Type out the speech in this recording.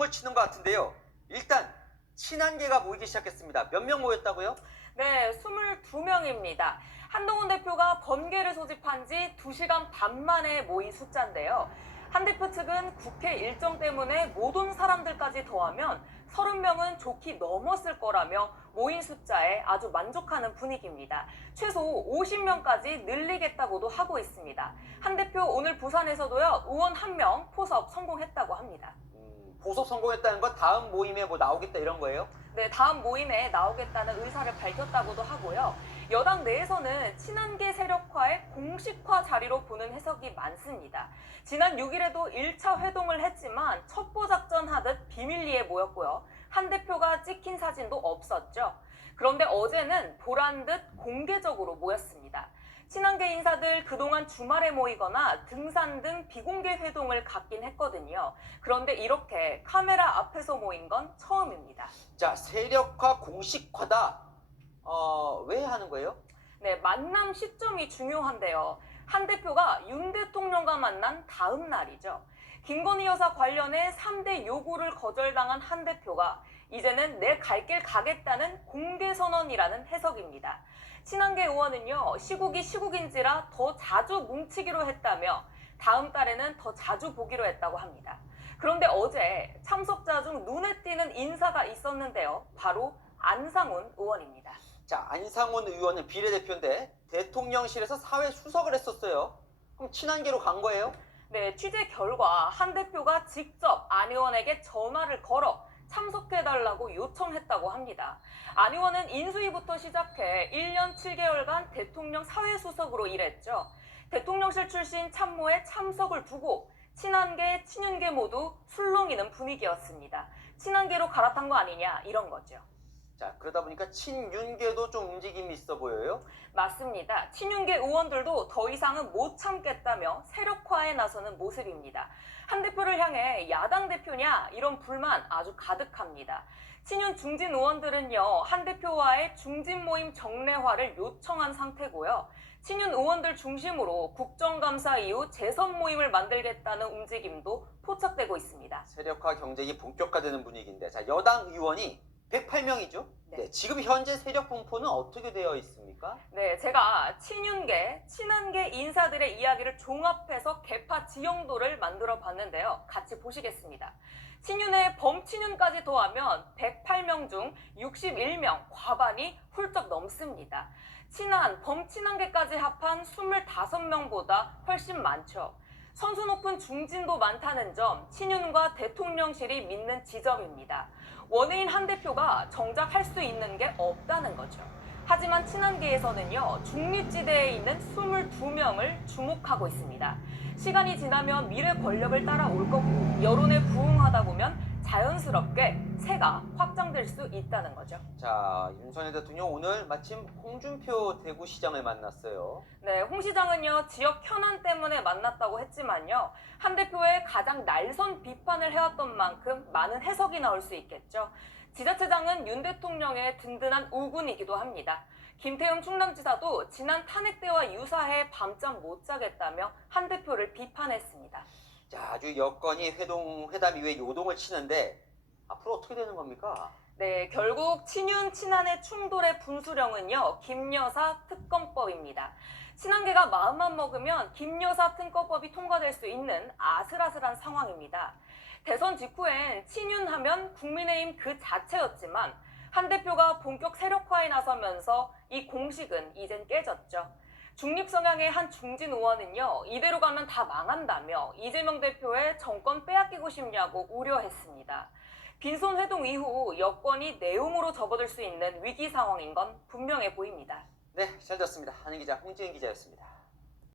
회동을 치는 것 같은데요. 일단 친한계가 모이기 시작했습니다. 몇 명 모였다고요? 네, 22명입니다. 한동훈 대표가 번개를 소집한 지 2시간 반 만에 모인 숫자인데요. 한 대표 측은 국회 일정 때문에 못 온 사람들까지 더하면 30명은 좋게 넘었을 거라며 모인 숫자에 아주 만족하는 분위기입니다. 최소 50명까지 늘리겠다고도 하고 있습니다. 한 대표 오늘 부산에서도요, 의원 1명 포섭 성공했다고 합니다. 보석 성공했다는 건 다음 모임에 뭐 나오겠다 이런 거예요? 네, 다음 모임에 나오겠다는 의사를 밝혔다고도 하고요. 여당 내에서는 친한계 세력화의 공식화 자리로 보는 해석이 많습니다. 지난 6일에도 1차 회동을 했지만 첩보 작전 하듯 비밀리에 모였고요. 한 대표가 찍힌 사진도 없었죠. 그런데 어제는 보란 듯 공개적으로 모였습니다. 친한계 인사들 그동안 주말에 모이거나 등산 등 비공개 회동을 갖긴 했거든요. 그런데 이렇게 카메라 앞에서 모인 건 처음입니다. 자, 세력화 공식화다. 왜 하는 거예요? 네, 만남 시점이 중요한데요. 한 대표가 윤 대통령과 만난 다음 날이죠. 김건희 여사 관련해 3대 요구를 거절당한 한 대표가 이제는 내 갈 길 가겠다는 공개 선언이라는 해석입니다. 친한계 의원은요, 시국이 시국인지라 더 자주 뭉치기로 했다며 다음 달에는 더 자주 보기로 했다고 합니다. 그런데 어제 참석자 중 눈에 띄는 인사가 있었는데요. 바로 안상훈 의원입니다. 자, 안상훈 의원은 비례대표인데 대통령실에서 사회 수석을 했었어요. 그럼 친한계로 간 거예요? 네, 취재 결과 한 대표가 직접 안 의원에게 전화를 걸어 참석해달라고 요청했다고 합니다. 안 의원은 인수위부터 시작해 1년 7개월간 대통령 사회수석으로 일했죠. 대통령실 출신 참모의 참석을 두고 친한계, 친윤계 모두 술렁이는 분위기였습니다. 친한계로 갈아탄 거 아니냐 이런 거죠. 자, 그러다 보니까 친윤계도 좀 움직임이 있어 보여요? 맞습니다. 친윤계 의원들도 더 이상은 못 참겠다며 세력화에 나서는 모습입니다. 한 대표를 향해 야당 대표냐 이런 불만 아주 가득합니다. 친윤 중진 의원들은요, 한 대표와의 중진 모임 정례화를 요청한 상태고요. 친윤 의원들 중심으로 국정감사 이후 재선 모임을 만들겠다는 움직임도 포착되고 있습니다. 세력화 경쟁이 본격화되는 분위기인데, 자, 여당 의원이 108명이죠? 네, 지금 현재 세력 분포는 어떻게 되어 있습니까? 네, 제가 친윤계, 친한계 인사들의 이야기를 종합해서 계파 지형도를 만들어 봤는데요. 같이 보시겠습니다. 친윤의 범친윤까지 더하면 108명 중 61명, 과반이 훌쩍 넘습니다. 친한, 범친한계까지 합한 25명보다 훨씬 많죠. 선수 높은 중진도 많다는 점, 친윤과 대통령실이 믿는 지점입니다. 원외인 한 대표가 정작 할 수 있는 게 없다는 거죠. 하지만 친한계에서는요, 중립지대에 있는 22명을 주목하고 있습니다. 시간이 지나면 미래 권력을 따라올 거고, 여론에 부응하다 보면 자연스럽게 세가 확장될 수 있다는 거죠. 자, 윤석열 대통령 오늘 마침 홍준표 대구시장을 만났어요. 네, 홍 시장은요, 지역 현안 때문에 만났다고 했지만요, 한 대표의 가장 날선 비판을 해왔던 만큼 많은 해석이 나올 수 있겠죠. 지자체장은 윤 대통령의 든든한 우군이기도 합니다. 김태흠 충남지사도 지난 탄핵 때와 유사해 밤잠 못 자겠다며 한 대표를 비판했습니다. 자, 아주 여건이 회담 이후에 요동을 치는데 앞으로 어떻게 되는 겁니까? 네, 결국 친윤, 친한의 충돌의 분수령은요, 김여사 특검법입니다. 친한계가 마음만 먹으면 김여사 특검법이 통과될 수 있는 아슬아슬한 상황입니다. 대선 직후엔 친윤하면 국민의힘 그 자체였지만 한 대표가 본격 세력화에 나서면서 이 공식은 이젠 깨졌죠. 중립 성향의 한 중진 의원은요, 이대로 가면 다 망한다며 이재명 대표의 정권 빼앗기고 싶냐고 우려했습니다. 빈손 회동 이후 여권이 내용으로 접어들 수 있는 위기 상황인 건 분명해 보입니다. 네, 잘 들었습니다. 한은 기자, 홍지은 기자였습니다.